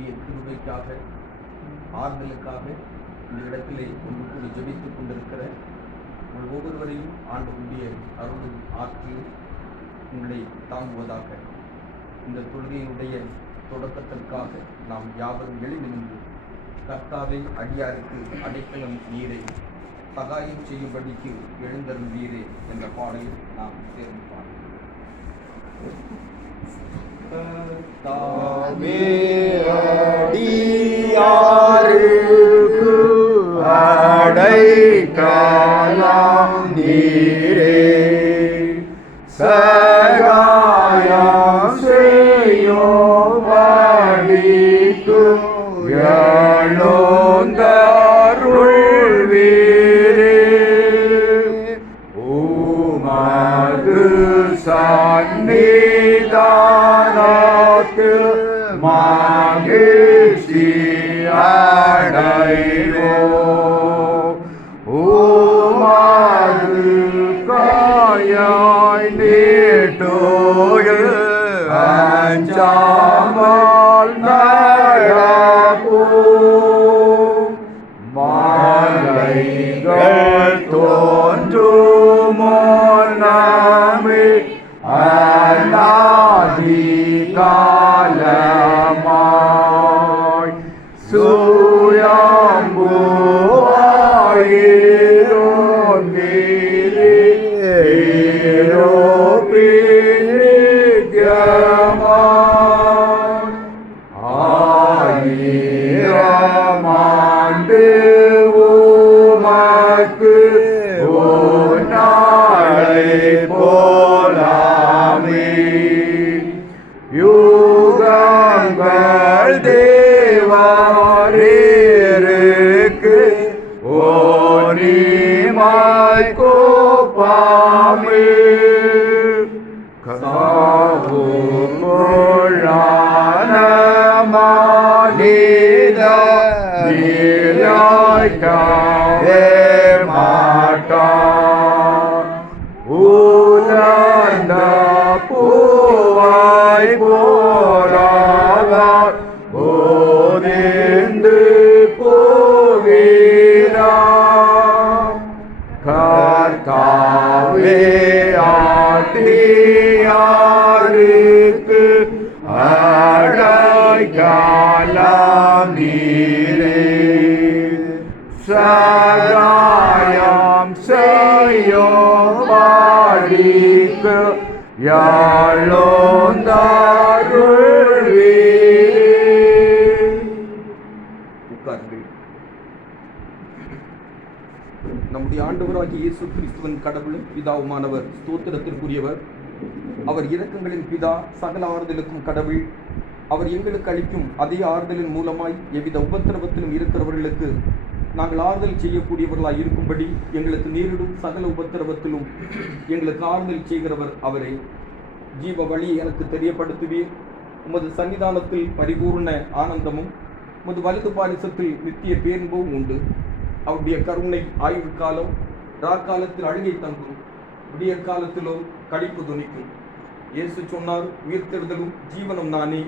அவருடைய கிருபைக்காக, ஆறுதலுக்காக இந்த இடத்திலே ஒன்று கூடி ஜெபித்துக் கொண்டிருக்கிற உங்கள் ஒவ்வொருவரையும் ஆண்டவருடைய அருளும் ஆற்றிலும் உங்களை தாங்குவதாக. இந்த தொழுகையினுடைய தொடக்கத்திற்காக நாம் யாவரும் எழுந்து நின்று கர்த்தாவே அடியாருக்கு அடைக்கலம் நீரே, சகாயம் செய்யும்படிக்கு எழுந்தரும் நீரே என்ற பாடலில் நாம் சேர்ந்து பார்க்கிறோம். கர்த்தாவே அடியாருக்கு அடைக்கலம் நீரே, சகாயம் செய்யும்படிக்கு எழுந்தருள்வீரே. உமது சந்நிதானத்தில் மகிழ்ச்சி அடைவோம். உமது கையாய் நீட்டுகில் அஞ்சாமல் நடப்போம். மாலைகள் தோன்றுமோ நாமே அநாதி காலமாய் சுயம்புவாயிரும் நீரே, பிணிக்கமாய் ஆயிரம் ஆண்டு உமக்கு நாளை போலாமே. யுகங்கள் தேவாரேருக்கு ஓனிமாய் கோப்பாமே. காவுமுழான மானிட நீராய்க்காவே மாட்டான். உலர்ந்த பூவாய் போராவார் போதிந்து போவீரார். கர்த்தாவே ஆட்டியாருக்கு அடைக்கலம் நீரே, சகாயம் செய்யும்படிக்கு எழுந்தருள்வீரே. உட்காருங்கள். நம்முடைய ஆண்டவராகிய இயேசு கிறிஸ்துவின் கடவுளும் பிதாவுமானவர் ஸ்தோத்திரத்திற்குரியவர். அவர் இரக்கங்களின் பிதா, சகல ஆறுதலுக்கும் கடவுள். அவர் எங்களுக்கு அளிக்கும் அதே ஆறுதலின் மூலமாய் எவ்வித உபத்திரவத்திலும் இருக்கிறவர்களுக்கு நாங்கள் ஆறுதல் செய்யக்கூடியவர்களாய் இருக்கும்படி எங்களுக்கு நேரிடும் சகல உபத்திரவத்திலும் எங்களுக்கு ஆறுதல் செய்கிறவர் அவரே. ஜீவ வழியை எனக்கு தெரியப்படுத்துவீர். உமது சன்னிதானத்தில் பரிபூர்ண ஆனந்தமும் உமது வலது பாரிசத்தில் நித்திய பேன்பும் உண்டு. அவருடைய கருணை ஆயுள் காலம் ராக்காலத்தில் அழுகை தங்கும், விடியற் காலத்திலோ களிப்பு துணிக்கும். இயேசு சொன்னார், உயிர்த்தெழுதலும் ஜீவனும் நானே.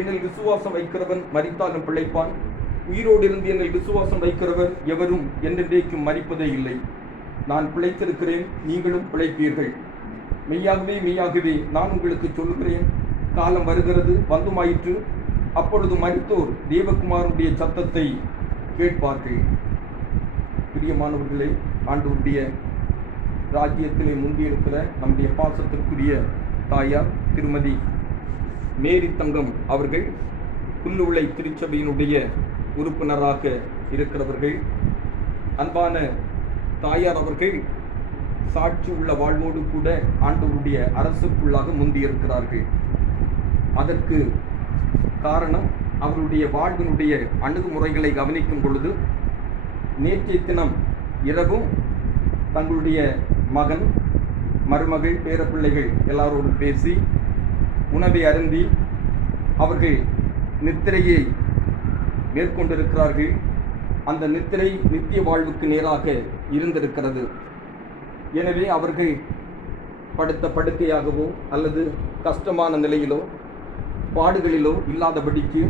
என்னில் விசுவாசம் வைக்கிறவன் மரித்தாலும் பிழைப்பான். உயிரோடு இருந்து என்னில் விசுவாசம் வைக்கிறவர் எவரும் என்றென்றைக்கும் மரிப்பதே இல்லை. நான் பிழைத்திருக்கிறேன், நீங்களும் பிழைப்பீர்கள். மெய்யாகவே மெய்யாகவே நான் உங்களுக்கு சொல்லுகிறேன், காலம் வருகிறது, வந்துமாயிற்று, அப்பொழுது மரித்தோர் தேவகுமாரனுடைய சத்தத்தை கேட்பார்கள். பிரியமானவர்களே, ஆண்டவருடைய ராஜ்யத்திலே முந்தியிருக்கிற நம்முடைய பாசத்திற்குரிய தாயார் திருமதி மேரி தங்கம் அவர்கள் புல்லுவிளை திருச்சபையினுடைய உறுப்பினராக இருக்கிறவர்கள். அன்பான தாயார் அவர்கள் சாட்சி உள்ள வாழ்வோடு கூட ஆண்டவருடைய அரசுக்குள்ளாக முந்தியிருக்கிறார்கள். அதற்கு காரணம் அவருடைய வாழ்வினுடைய அணுகுமுறைகளை கவனிக்கும் பொழுது, நேற்றைய தினம் இரவும் தங்களுடைய மகன், மருமகள், பேரப்பிள்ளைகள் எல்லாரோடும் பேசி உணவை அருந்தி அவர்கள் நித்திரையை மேற்கொண்டிருக்கிறார்கள். அந்த நித்திரை நித்திய வாழ்வுக்கு நேராக இருந்திருக்கிறது. எனவே அவர்கள் படுத்த படுக்கையாகவோ அல்லது கஷ்டமான நிலையிலோ பாடுகளிலோ இல்லாதபடிக்கு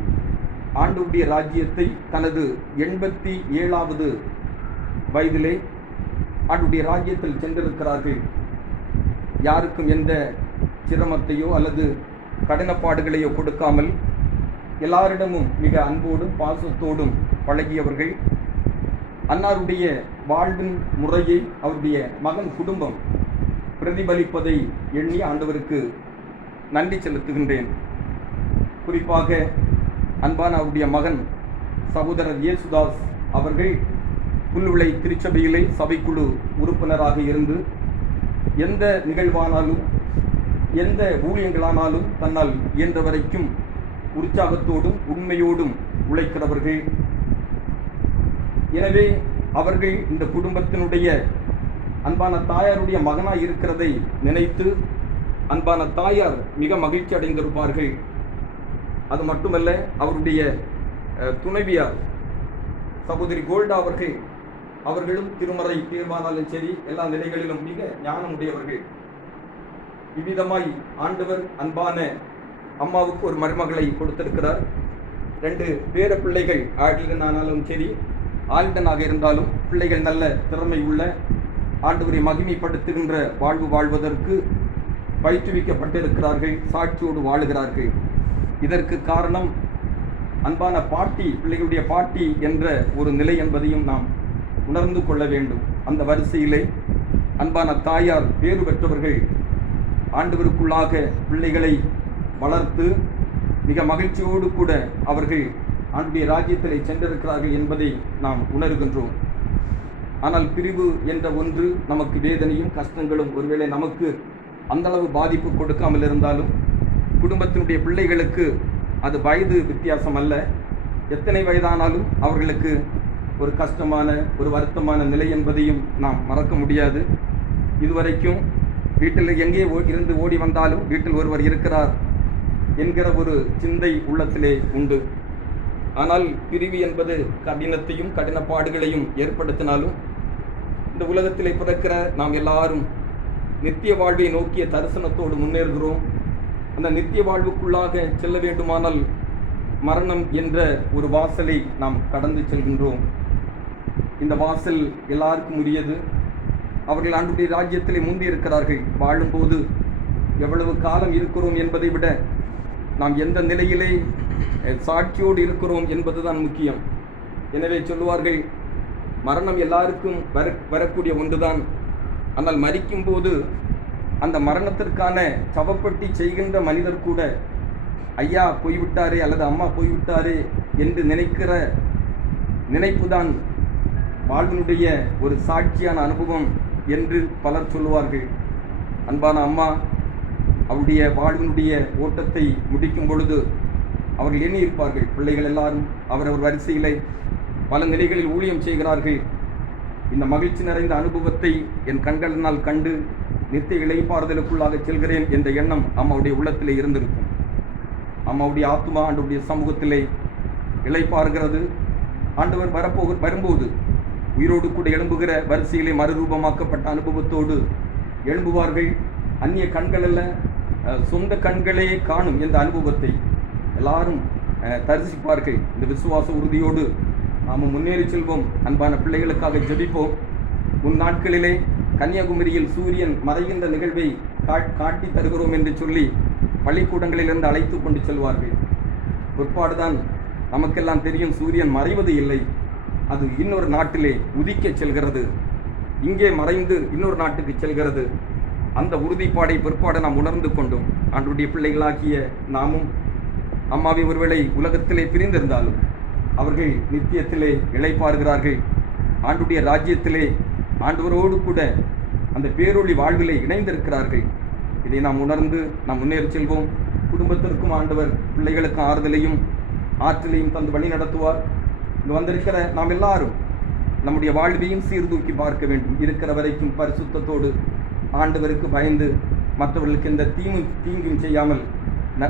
ஆண்டவருடைய ராஜ்யத்தை தனது 87வது வயதிலே ஆண்டவருடைய ராஜ்யத்தில் சென்றிருக்கிறார்கள். யாருக்கும் எந்த சிரமத்தையோ அல்லது கடினப்பாடுகளையோ கொடுக்காமல் எல்லாரிடமும் மிக அன்போடும் பாசத்தோடும் பழகியவர்கள். அன்னாருடைய வாழ்வின் முறையை அவருடைய மகன் குடும்பம் பிரதிபலிப்பதை எண்ணி ஆண்டவருக்கு நன்றி செலுத்துகின்றேன். குறிப்பாக அன்பான அவருடைய மகன் சகோதரர் இயேசுதாஸ் அவர்கள் புல்லுவிளை திருச்சபையிலே சபைக்குழு உறுப்பினராக இருந்து எந்த நிகழ்வானாலும் எந்த ஊழியங்களானாலும் தன்னால் இயன்ற வரைக்கும் உற்சாகத்தோடும் உண்மையோடும் உழைக்கிறவர்கள். எனவே அவர்கள் இந்த குடும்பத்தினுடைய அன்பான தாயாருடைய மகனாய் இருக்கிறதை நினைத்து அன்பான தாயார் மிக மகிழ்ச்சி அடைந்திருப்பார்கள். அது மட்டுமல்ல, அவருடைய துணைவியார் சகோதரி கோல்டா அவர்களும் திருமறை தீர்மானாலும் சரி எல்லா நிலைகளிலும் மிக ஞானமுடையவர்கள். இவ்விதமாய் ஆண்டவர் அன்பான அம்மாவுக்கு ஒரு மருமகளை கொடுத்திருக்கிறார். 2 பேர பிள்ளைகள் ஆடிலன் ஆனாலும் சரி ஆலிடனாக இருந்தாலும் பிள்ளைகள் நல்ல திறமை உள்ள ஆண்டவரை மகிமைப்படுத்துகின்ற வாழ்வு வாழ்வதற்கு பயிற்றுவிக்கப்பட்டிருக்கிறார்கள். சாட்சியோடு வாழுகிறார்கள். இதற்கு காரணம் அன்பான பாட்டி, பிள்ளைகளுடைய பாட்டி என்ற ஒரு நிலை என்பதையும் நாம் உணர்ந்து கொள்ள வேண்டும். அந்த வரிசையிலே அன்பான தாயார் பேறு பெற்றவர்கள் ஆண்டவருக்குள்ளாக பிள்ளைகளை வளர்த்து மிக மகிழ்ச்சியோடு கூட அவர்கள் ஆண்டுடைய ராஜ்யத்திலே சென்றிருக்கிறார்கள் என்பதை நாம் உணர்கின்றோம். ஆனால் பிரிவு என்ற ஒன்று நமக்கு வேதனையும் கஷ்டங்களும் ஒருவேளை நமக்கு அந்தளவு பாதிப்பு கொடுக்காமல் இருந்தாலும் குடும்பத்தினுடைய பிள்ளைகளுக்கு அது வயது வித்தியாசம் அல்ல. எத்தனை வயதானாலும் அவர்களுக்கு ஒரு கஷ்டமான ஒரு வருத்தமான நிலை என்பதையும் நாம் மறக்க முடியாது. இதுவரைக்கும் வீட்டில் எங்கே இருந்து ஓடி வந்தாலும் வீட்டில் ஒருவர் இருக்கிறார் என்கிற ஒரு சிந்தை உள்ளத்திலே உண்டு. ஆனால் பிரிவு என்பது கடினத்தையும் கடினப்பாடுகளையும் ஏற்படுத்தினாலும் இந்த உலகத்திலே பிறக்கிற நாம் எல்லாரும் நித்திய வாழ்வை நோக்கிய தரிசனத்தோடு முன்னேறுகிறோம். அந்த நித்திய வாழ்வுக்குள்ளாக செல்ல வேண்டுமானால் மரணம் என்ற ஒரு வாசலை நாம் கடந்து செல்கின்றோம். இந்த வாசல் எல்லாருக்கும் உரியது. அவர்கள் ஆண்டுடைய ராஜ்யத்திலே முந்தி இருக்கிறார்கள். வாழும்போது எவ்வளவு காலம் இருக்கிறோம் என்பதை விட நாம் எந்த நிலையிலே சாட்சியோடு இருக்கிறோம் என்பதுதான் முக்கியம். எனவே சொல்லுவார்கள், மரணம் எல்லாருக்கும் வரக்கூடிய ஒன்றுதான். ஆனால் மரிக்கும்போது அந்த மரணத்திற்கான சவப்பட்டி செய்கின்ற மனிதர் கூட ஐயா போய்விட்டாரே அல்லது அம்மா போய்விட்டாரே என்று நினைக்கிற நினைப்புதான் வாழ்வினுடைய ஒரு சாட்சியான அனுபவம் என்று பலர் சொல்லுவார்கள். அன்பான அம்மா அவருடைய வாழ்வினுடைய ஓட்டத்தை முடிக்கும் பொழுது அவர்கள் எண்ணியிருப்பார்கள், பிள்ளைகள் எல்லாரும் அவரவர் வரிசையிலே பல நிலைகளில் ஊழியம் செய்கிறார்கள். இந்த மகிழ்ச்சி நிறைந்த அனுபவத்தை என் கண்களினால் கண்டு நித்திய இளைப்பாறுதலுக்குள்ளாக செல்கிறேன் என்ற எண்ணம் அம்மாவுடைய உள்ளத்திலே இருந்திருக்கும். அம்மாவுடைய ஆத்மா ஆண்டவருடைய சமூகத்திலே இளைப்பாறுகிறது. ஆண்டவர் வரும்போது உயிரோடு கூட எழும்புகிற வரிசையிலே மறுரூபமாக்கப்பட்ட அனுபவத்தோடு எழும்புவார்கள். அந்நிய கண்கள் அல்ல, சொந்த கண்களே காணும் என்ற அனுபவத்தை எல்லாரும் தரிசிப்பார்கள். இந்த விசுவாச உறுதியோடு நாம் முன்னேறி செல்வோம். அன்பான பிள்ளைகளுக்காக ஜெபிப்போம். முன் நாட்களிலே கன்னியாகுமரியில் சூரியன் மறைகின்ற நிகழ்வை காட்டி தருகிறோம் என்று சொல்லி பள்ளிக்கூடங்களிலிருந்து அழைத்து கொண்டு செல்வார்கள். பிற்பாடுதான் நமக்கெல்லாம் தெரியும், சூரியன் மறைவது இல்லை, அது இன்னொரு நாட்டிலே உதிக்க செல்கிறது. இங்கே மறைந்து இன்னொரு நாட்டுக்கு செல்கிறது. அந்த உறுதிப்பாடை பிற்பாடு நாம் உணர்ந்து கொண்டோம். ஆண்டவருடைய பிள்ளைகளாகிய நாமும் அம்மாவை ஒருவேளை உலகத்திலே பிரிந்திருந்தாலும் அவர்கள் நித்தியத்திலே இளைப்பாறுகிறார்கள். ஆண்டவருடைய ராஜ்யத்திலே ஆண்டவரோடு கூட அந்த பேரொளி வாழ்விலே இணைந்திருக்கிறார்கள். இதை நாம் உணர்ந்து நாம் முன்னேறி செல்வோம். குடும்பத்திற்கும் ஆண்டவர் பிள்ளைகளுக்கும் ஆறுதலையும் ஆற்றலையும் தந்து வழி நடத்துவார். இங்கு வந்திருக்கிற நாம் எல்லாரும் நம்முடைய வாழ்வையும் சீர்தூக்கி பார்க்க வேண்டும். இருக்கிற வரைக்கும் பரிசுத்தத்தோடு ஆண்டவருக்கு பயந்து மற்றவர்களுக்கு இந்த தீங்கும் செய்யாமல்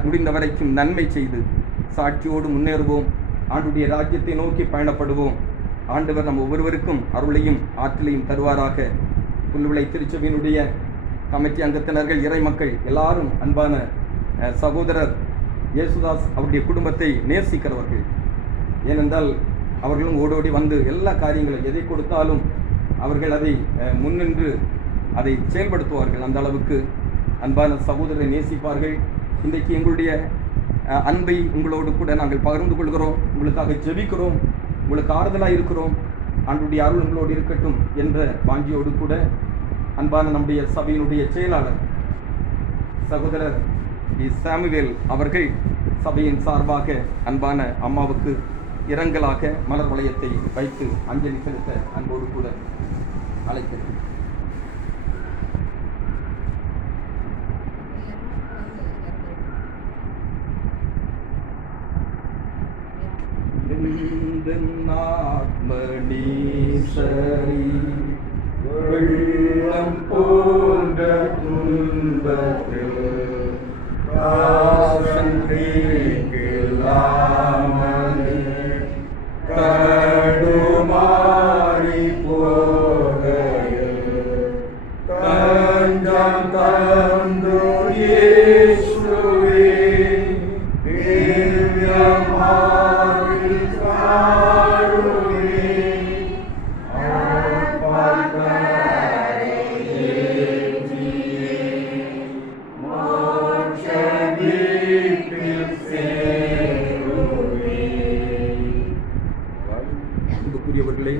முடிந்த வரைக்கும் நன்மை செய்து சாட்சியோடு முன்னேறுவோம். ஆண்டுடைய ராஜ்யத்தை நோக்கி பயணப்படுவோம். ஆண்டவர் நம் ஒவ்வொருவருக்கும் அருளையும் ஆற்றலையும் தருவாராக. புல்லுவிளை திருச்சபையினுடைய கமிட்டி அங்கத்தினர்கள், இறை மக்கள் எல்லாரும் அன்பான சகோதரர் இயேசுதாஸ் அவருடைய குடும்பத்தை நேசிக்கிறவர்கள். ஏனென்றால் அவர்களும் ஓடோடி வந்து எல்லா காரியங்களும் எதை கொடுத்தாலும் அவர்கள் அதை முன்னின்று அதை செயல்படுத்துவார்கள். அந்த அளவுக்கு அன்பான சகோதரரை நேசிப்பார்கள். இன்றைக்கு எங்களுடைய அன்பை உங்களோடு கூட நாங்கள் பகிர்ந்து கொள்கிறோம், உங்களுக்காக ஜெபிக்கிறோம், உங்களுக்கு ஆறுதலாக இருக்கிறோம். ஆண்டவருடைய அருள் உங்களோடு இருக்கட்டும் என்ற வாஞ்சியோடு கூட அன்பான நம்முடைய சபையினுடைய செயலாளர் சகோதரர் சாமுவேல் அவர்கள் சபையின் சார்பாக அன்பான அம்மாவுக்கு இரங்கலாக மலர் வளையத்தை வைத்து அஞ்சலி செலுத்த அன்போடு கூட அழைக்கிறேன். வெள்ளம் போன்ற துன்பத்தில் தடுமாறி போகையில் தஞ்சம் தந்து இயேசுவே திவ்யமாவில் காருமே அன்புக்குரியவர்களே,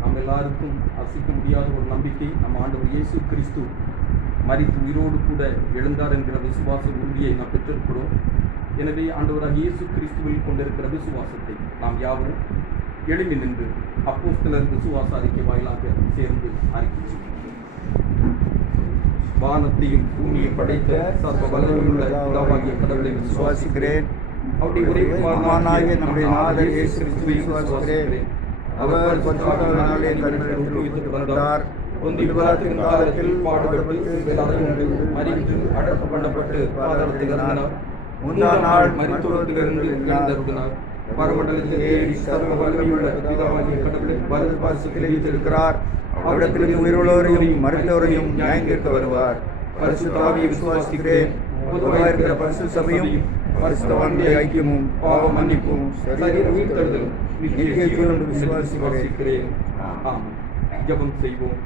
நாம் எல்லாருக்கும் அசைக்க முடியாத ஒரு நம்பிக்கை, நம் ஆண்டவர் இயேசு கிறிஸ்து மரித்து உயிரோடு கூட எழுந்தார் என்கிற விசுவாச உறுதியை நாம் பெற்றிருக்கிறோம். எனவே ஆண்டவராக இயேசு கிறிஸ்துவில் கொண்டிருக்கிற விசுவாசத்தை நாம் யாவரும் எழும்பி நின்று அப்போஸ்தலர் விசுவாச அறிக்கை வாயிலாக சேர்ந்து அறிக்கை செய்கிறோம். வானத்தையும் பூமியை படைத்த சர்வ வல்லமையுள்ள பிதாவாகிய கடவுளை விசுவாசிக்கிறேன். அவருடைய ஒரே குமாரனாகிய நம்முடைய நாதர் இயேசு கிறிஸ்துவை விசுவாசிக்கிறேன். அவர் பரிசுத்தாவினாலே கருணையுற்று வந்தார். பொந்திய பிலாத்தின் காலத்தில் பாடுபட்டு மரித்து அடக்கம் பண்ணப்பட்டு பாதாளத்தில் இறங்கினார். முன்னாள் நாள் மரித்தோரிலிருந்து எழுந்தருளினார். பரமண்டலத்தில் ஏறி சர்வ வல்லமையுள்ள பிதாவாகிய கடவுளை வலது பாரிசத்தில் வைத்திருக்கிறார். அவரிடத்திலிருந்து உயிருள்ளவரையும் மரித்தோரையும் நியாயந்தீர்க்க வருவார். பரிசுத்த ஆவியை விசுவாசிக்கிறேன். பொதுவாக இருக்கிற பரிசுத்த சபையும் பரிசுத்தவான்களுடைய ஐக்கியமும் பாவ மன்னிப்பும் சரீர உயிர்த்தெழுதலும் நித்திய ஜீவனும் விசுவாசிக்கிறேன். ஆமென். ஜெபம் செய்வோம்.